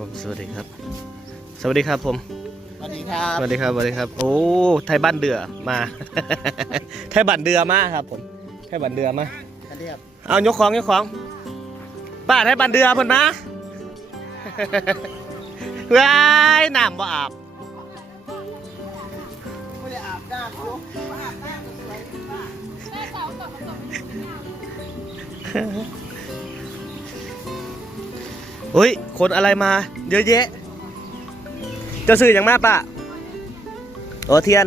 ผมสวัสดีครับ สวัสดีครับผมสวัสดีครับสวัสดีครับสวัสดีครับ โอ้ไทยบ้านเดือมา ไทยบ้านเดือมาครับ ผมไทยบ้านเดือมากระเรียบเอายกของยกของป้าไทยบ้านเดือเพิ่นมาว้ายน้ำบ่อาบ อุ้ย คนอะไรมา เยอะแยะเจะซื้ออย่างมากป้าโอเทียน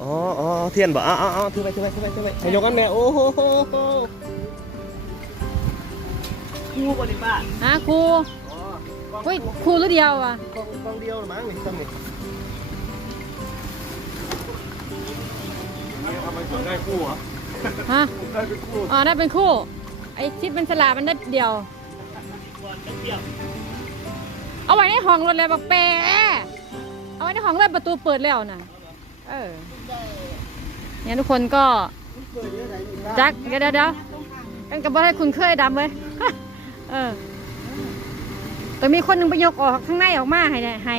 อ๋ออ๋อเทียนบอกอ๋ออ๋อถือไปถือไปถือไปถือไปให้ยกกันแม่โอ้โหคู่บริบ้าฮะครูอ๋อเฮ้ยครูหรือเดียวอะกองกองเดียวหรือมั้งนี่ซ้ำนี่ทำไมถึงได้คู่อะฮะได้เป็นคู่อ๋อได้เป็นคู่ ไอ้ที่เป็นสลามันได้เดียว เอาไว้ในห้องรถเลยบอกแปะเอาไว้ในห้องเลยประตูเปิดแล้วน่ะ เออ เนี่ยทุกคนก็จักเดี๋ยวเดี๋ยวกันกับว่าให้คุณเคยดำเลยเออแต่มีคนหนึงไปยกออกข้างในออกมาให้ได้ให้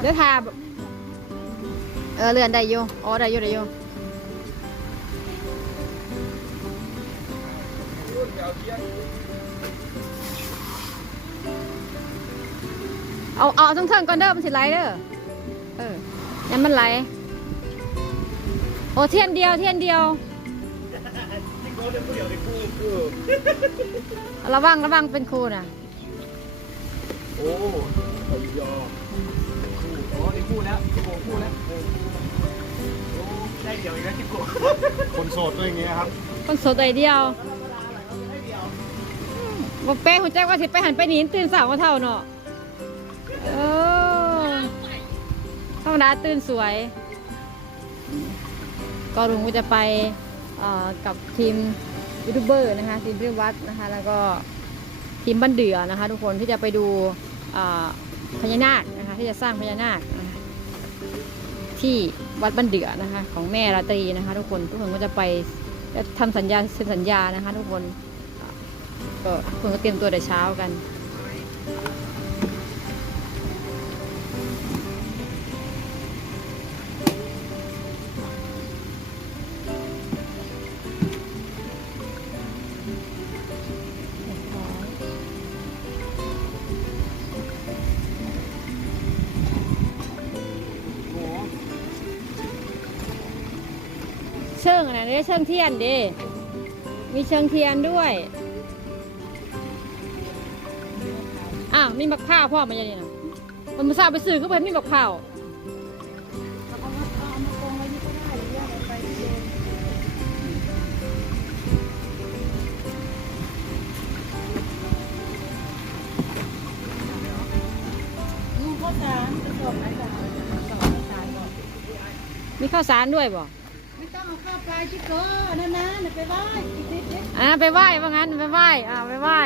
เดี๋ยวทาเออเลื่อนได้อยู่อ๋อได้อยู่ได้อยู่เอาเเอาทั้งเทิงก่อนเด้อมันสิไหลเด้อเออยันมันไหลโอ้เทียนเดียวเทียนเดียวระวังระวังเป็นครูนะโอ้ยยอคู่อ๋อไอ้คู่แล้วที่โกคู่แล้วโอ้ได้เดียวอีกแล้วที่โกคนโสดก็อย่างเงี้ยครับ คนโสดตัวเดียวบอกเป้หัวใจว่าสิไปหันไปหนีตื่นสาวมาเท่าเนาะ เออธรรมดาตื่นสวย ก็ลุงก็จะไปกับทีมยูทูบเบอร์นะคะทีมเรียวัดนะคะ แล้วก็ทีมบ้านเดือนะคะ ทุกคนที่จะไปดูพญานาคนะคะ ที่จะสร้างพญานาคที่วัดบ้านเดือนะคะ ของแม่ราตรีนะคะ ทุกคนทุกคนก็จะไปทำสัญญาเซ็นสัญญานะคะ ทุกคนก็ทุกคนก็เตรียมตัวแต่เช้ากัน เชิงอันนั้นเด้เชิงเทียนด้มีเชิงเทียนด้วยอ้าวมีบักข้าวพ่อมาอย่างนี้นะมันมาทราบไปซื้อก็เป็นมีบักข้าวมีข้าวสารด้วยบ่ เอาข้าวปลาชิโก้นั่นนะน่ะไปไหว้อีกนิดนิดอ่าไปไหว้ว่างั้นไปไหว้อ่าไปไหว้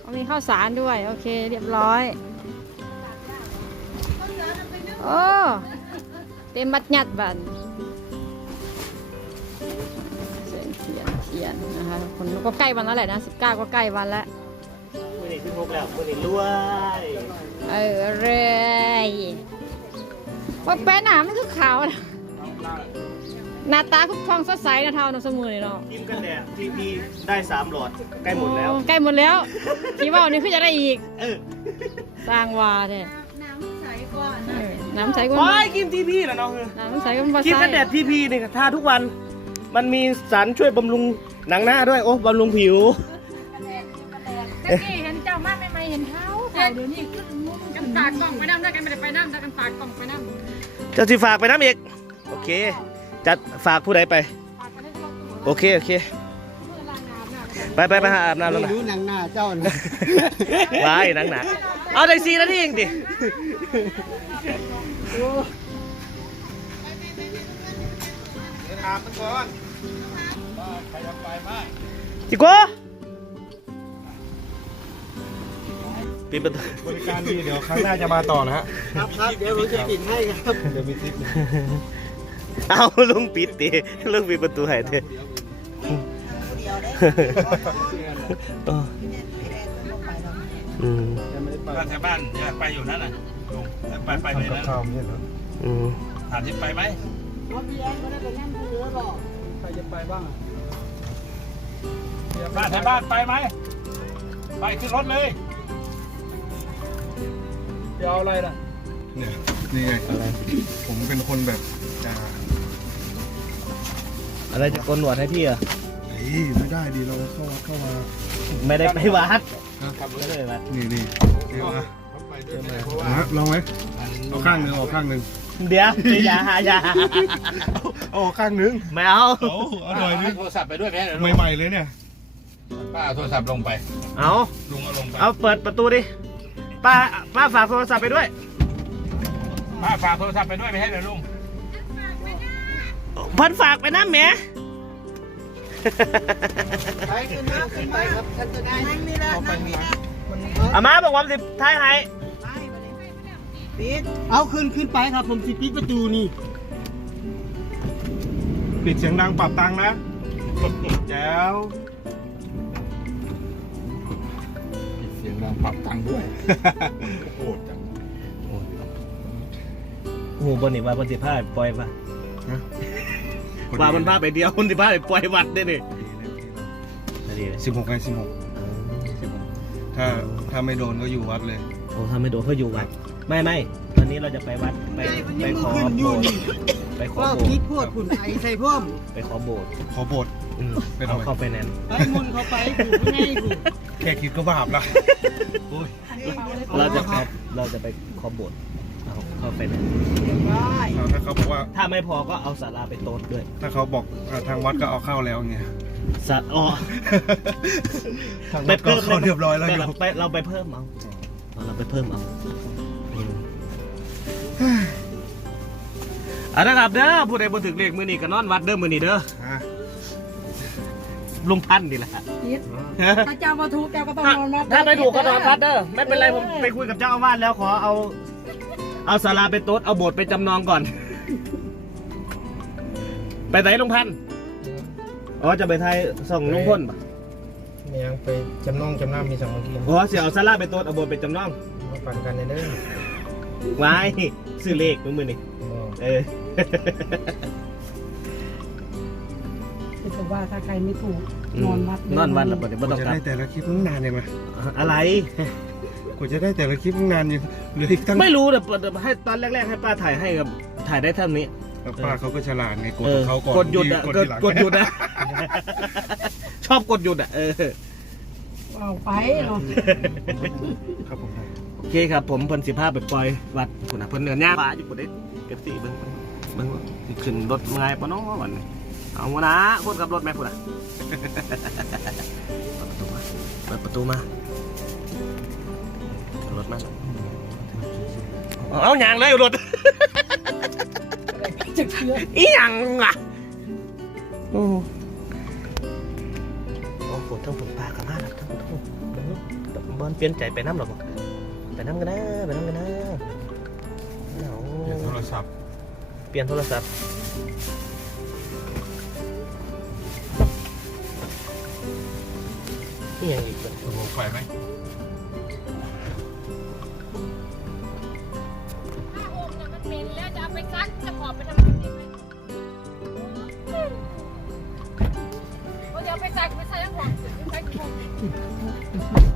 เอามีข้าวสารด้วย โอเค เรียบร้อยโอ้เต็มบัดยัดบันเทียนเทียนเทียนนะคะคนก็ใกล้วันแล้วแหละนะสิบเก้าก็ใกล้วันแล้วมือนี่ขึ้นพกแล้วมือนี่รวยเออเรื่อยว่าแป้นหนามันคือขาวนะ หน้าตาคือฟองสดใสนะเท่าน้ำสมุนเลยเนาะทีมกันแดดทีพีได้สามหลอดใกล้หมดแล้วโอ้ใกล้หมดแล้วคิดว่าวันนี้คือจะได้อีก เออสร้างวาเนี่ยน้ำใสกว่าเออน้ำใสกว่าโอ้ยกินทีพีแล้วเนาะน้ำใสกว่ามันบ่กินใสกันแดดทีพีนี่ทาทุกวัน มันมีสารช่วยบำรุงหนังหน้าด้วยโอ้บำรุงผิว ตะกี้เห็นเจ้ามากไม่ไม่เห็นเท้าเท้าเดี๋ยวนี้ขึ้นมุมกันฝากกล่องไปน้ำได้กันไม่ได้ไปน้ำได้กันฝากกล่องไปน้ำ เจ้าสิฝากไปน้ำอีก โอเค จัดฝากผู้ใดไปฝากกันให้ครอบครัวโอเค โอเคเมื่อลางน้ำน่ะไปไปไปหาอาบน้ำแล้วไม่นะรู้หนังหน้าเจ้านะว้ายหนังหนาเอาได้สี่นาทีเองดิจิโก้ปิดประตูบริการดีเดี๋ยวครั้งหน้าจะมาต่อนะฮะ ครับครับเดี๋ยวผมจะปิดให้ครับ เดี๋ยวมีทิป เอาลุงปิดดิลุงปิดประตูให้เถอะเอออืมยังไม่ได้ไปบ้านแถวบ้านอยากไปอยู่นั่นน่ะลุงไปไปเลยกับนะข้าวไม่ใช่เหรออืมถามที่ไปไหมรถพี่แอนก็ได้ไปนั่งเรือหรอกใครจะไปบ้างอะบ้านแถวบ้านไปไหมไปขึ้นรถเลยจะเอาอะไรล่ะเนี่ยนี่ไงผมเป็นคนแบบ อ่าอะไรจะโกนหนวดให้พี่เหรอะเฮ้ยไม่ได้ดีเราเข้าวัดเข้ามาไม่ได้ไปวัดขับรถไม่ได้ไปวัดนี่นี่เดี๋ยวอะไปด้วยไม่ได้เพราะว่านะลองไหมเอาข้างหนึ่งเอาข้างหนึ่งเดี๋ยวอย่าอย่าเอาข้างหนึ่งไม่เอาเอาเอาหน่อยนึงโทรศัพท์ไปด้วยไหมเดี๋ยวลุงใหม่ๆเลยเนี่ยป้าเอาโทรศัพท์ลงไปเอาลุงเอาลงไปเอาเปิดประตูดิป้าป้าฝากโทรศัพท์ไปด้วยป้าฝากโทรศัพท์ไปด้วยไม่ให้เดี๋ยวลุง เพันฝากไปนะแหมไปขึ้นมาขึ้นไปครับฉันจะได้นั่งนี่แหละนั่งนี่แหละอามาบอกว่าสิท้ายให้ไปมาเลยปิดเอาขึ้นขึ้นไปครับผมสิปิดประตูนี่ปิดเสียงดังปรับตังค์นะแจ๋วเสียงดังปรับตังค์ด้วยโหดจังโอ้โหบนนี่ว่าบนสิผ้าปล่อยป่ะ ฮะว่ามันผ้าไปเดียวบนสิผ้าไปปล่อยวัดได้ดิดีเลยสิบหกไงสิบหกสิบหกถ้าถ้าไม่โดนก็อยู่วัดเลยโอ้ทำไม่โดนเขาอยู่วัด ไม่ไม่วันนี้เราจะไปวัดไปไปขอโบสถ์ไปขอก็โบสคิดถ์พวดผุนไอใส่พ่อมไปขอโบสถ์ขอโบทอืมไปทำเอาไมเข้าไปแนนซ์ไปมุนเข้าไปผูกง่ายผูกแค่คิดก็บาปละโอ้ยเราจะขอเราจะไปขอโบสถ์ เอาเข้าไปแนนซ์ได้เอาถ้าเขาบอกว่าถ้าไม่พอก็เอาสาราไปโต๊ดด้วยถ้าเขาบอกอ่าทางวัดก็เอาเข้าแล้วไงสัตว์อ๋อ ทางวัดก็เข้าเรียบร้อยแล้วไปอยู่ไปเราไปเพิ่มเอาเอาเราไปเพิ่มเอาอืมเอาละครับเด้อผู้ใดบ่ถึกเลขมือนี้ก็นอนวัดเด้อมือนี้เด้ออะลุงพันธุ์นี่แหละคิดถ้าเจ้ามาถูกเจ้าก็ต้องถ้านอนวัดถ้าไม่ถูกก็นอนวัดเด้อไม่เป็นไรผมไปคุยกับเจ้าอาวาสแล้วขอเอา เอาศาลาไปโต๊ดเอาโบสถ์ไปจำนองก่อน ไปไหนลุงพันธุ์อ๋อจะไปไทยส่งลุงพ่นปะเมียงไปจำนองจำนำมีสองทีมอ๋อเสียเอาศาลาไปโต๊ดเอาโบสถ์ไปจำนองมาปั่นกันในเด้อไว้ซื้อเลขมือมือนี่โอ้เออจะว่าถ้าใครไม่ถูกนอนวัดนอนวันละบ่ได้บ่กต้อว่างจะกลับได้แต่ละคลิปตั้งนานเลยไหมอะไร กว่าจะได้แต่ละคลิปตั้งนานอยู่เหลืออีกตั้งไม่รู้แต่ให้ตอนแรก ๆ ให้ป้าถ่ายให้กับถ่ายได้เท่านี้แล้วป้าเขาก็ฉลาดไงกดเออเขาก่อนกดหยุดอะกดกดทีหลังกดหยุดอะชอบกดหยุดอะเออเอาไปเนาะครับผมโอเคครับผมเพิ่นสิพาไปปล่อยวัดคุณน่ะเพิ่นเดินย่างป่าอยู่พุ่นเด้เก็บสีเบิ่งเบิ่งว่าสิขึ้นรถง่ายปะเนาะวันนี้เอาวะนะคนขับรถแม่พุ่นอะเปิดประตูมาเปิดประตูมา รถมาเอาเอาอย่างเลยรถจะเชื่ออีหยังอะโอ้โอ้ฝนทั้งฝนปลากันมากทั้งทั้งทั้งบอลเปลี่ยนใจไปน้ำหรอบ่ไปน้ำกันนะไปน้ำกันนะเอาโทรศัพท์ เปลี่ยนโทรศัพท์นี่ยังอีกเลยโอ้โหไฟไหม อบไปทำไมจริงไหมเดี๋ยวไปใส่ไปใส่ยังหอมสิไปใส่ยังหอม